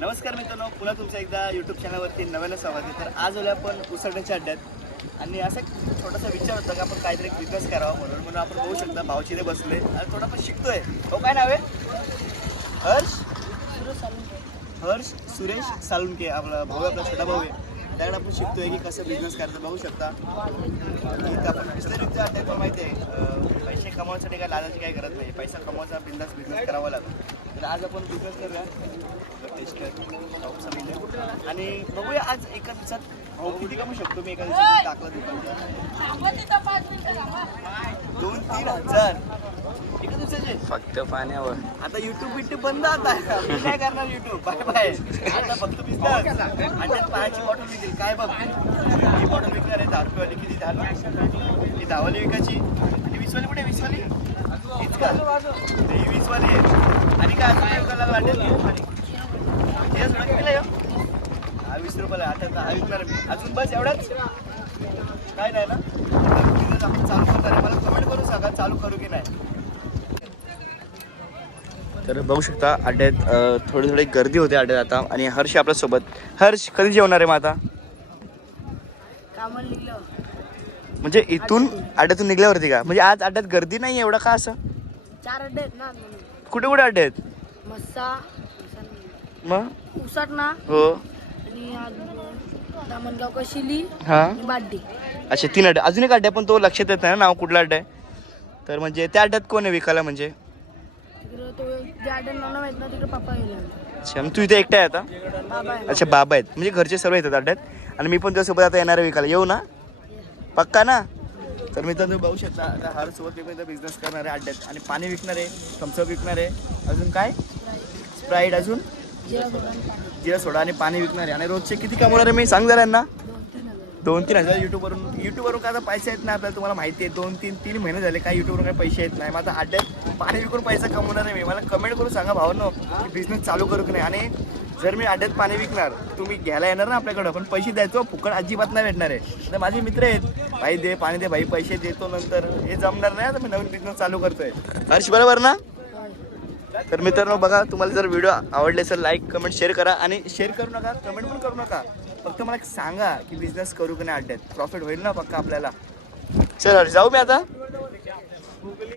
नमस्कार मित्रांनो पुन्हा तुमच्या एकदा यूट्यूब चॅनलवरती नव्यानं स्वागत आहे. तर आज आलो आपण उसरण्याच्या अड्ड्यात. आणि असा एक छोटासा विचार होता की आपण काहीतरी बिझनेस करावा म्हणून. म्हणून आपण बघू शकता भाऊची ते बसले. आणि थोडं आपण शिकतोय. हो काय नाव आहे? हर्ष? हर्ष सुरेश सालुंके आपला भाऊ आपला छोटा भाऊ आहे. त्याकडे आपण शिकतोय की कसं बिझनेस करायचं बघू शकता. इथं आपण बिस्लरीच्या अड्ड्यात पण माहिती आहे पैसे कमावण्यासाठी काय लाजाची काही गरज नाही. पैसा कमवायचा बिझनेस बिझनेस करावा लागतो. तर आज आपण बिझनेस करूया. आणि बघूया आज एका दिवसात भाऊ किती कमवू शकतो? मी एका दिवसात टाकला दुकानचा दोन तीन हजार. एका दिवसाचे? फक्त पाण्यावर. आता युट्यूब बिट्यूब बंद आता. मी काय करणार युट्यूब बाय बाय. आता फक्त बिझनेस आणि पाण्याची बॉटल विकेल. काय बघ? ही बॉटल विकणार आहे दहा रुपयेवाली किती दहा ही दहावाली विकायची. आणि वीसवाली कुठे वीसवाली? ही वीसवाली आहे. आणि काय अजून काय विकायला वाटेल आणि हे सगळं कितीला आहे हो? रुपयाला. आता मी. अजून बस एवढाच? काय नाही ना? आपण चालू करणार आहे मला कमेंट करून सांगा चालू करू की नाही. तर बघू शकता अड्ड्यात थोडी थोडी गर्दी होते अड्ड्यात आता. आणि हर्ष आपल्यासोबत हर्ष कधी जेवणार आहे मग आता? म्हणजे इथून अड्ड्यातून निघल्यावरती का? म्हणजे आज अड्ड्यात गर्दी नाही एवढं का असं? चार अड्डे आहेत ना कुठे कुठे अड्डे आहेत मग? उसाट ना. हो. दामणगाव कशिली हा? आणि बाड्डी. अच्छा तीन अड्डे. अजून एक अड्डा पण तो लक्षात येत नाही ना नाव कुठला अड्डा? आहे तर म्हणजे त्या अड्ड्यात कोण आहे विकायला म्हणजे? तिकडं तो ज्या अड्ड्यात नाव माहीत ना तिकडे पप्पा गेले अच्छा मग तू इथे एकटा आहे आता? बाबा आहे. अच्छा बाबा आहेत. म्हणजे घरचे सर्व येतात अड्ड्यात? आणि मी पण त्यासोबत आता येणार आहे विकायला. येऊ ना? पक्का ना? तर मी तर बघू शकता आता हर सोबत मी बिझनेस करणार आहे अड्ड्यात. आणि पाणी विकणार आहे थम्सअप विकणार. आहे अजून काय? स्प्राईट अजून? जिरा सोडा आणि पाणी विकणार. आहे आणि रोजचे किती कमवणार आहे मी? सांग जरा यांना. दोन तीन हजार. युट्यूबवरून युट्यूबवरून काय आता पैसे येत नाही आपल्याला तुम्हाला माहिती आहे. दोन तीन तीन महिने झाले काय युट्यूबवरून काही पैसे येत नाही. माझा अड्ड्यात पाणी विकून पैसा कमवणार नाही मी. मला कमेंट करून सांगा भावांनो की बिझनेस चालू करू की नाही? आणि जर मी अड्ड्यात पाणी विकणार तुम्ही घ्यायला येणार ना आपल्याकडं. पण पैसे द्यायचो हो. फुकट अजिबात नाही भेटणार आहे. तर माझे मित्र आहेत. भाई दे पाणी दे भाई पैसे देतो नंतर हे जमणार नाही. आता मी नवीन बिझनेस चालू करतोय. हर्ष बरोबर ना? तर मित्रांनो बघा तुम्हाला जर व्हिडिओ आवडले असेल लाईक कमेंट शेअर करा आणि शेअर करू नका कमेंट पण करू नका. फक्त मला सांगा की बिझनेस करू की नाही अड्ड्यात? प्रॉफिट होईल ना पक्का आपल्याला? चल जाऊ मी आता.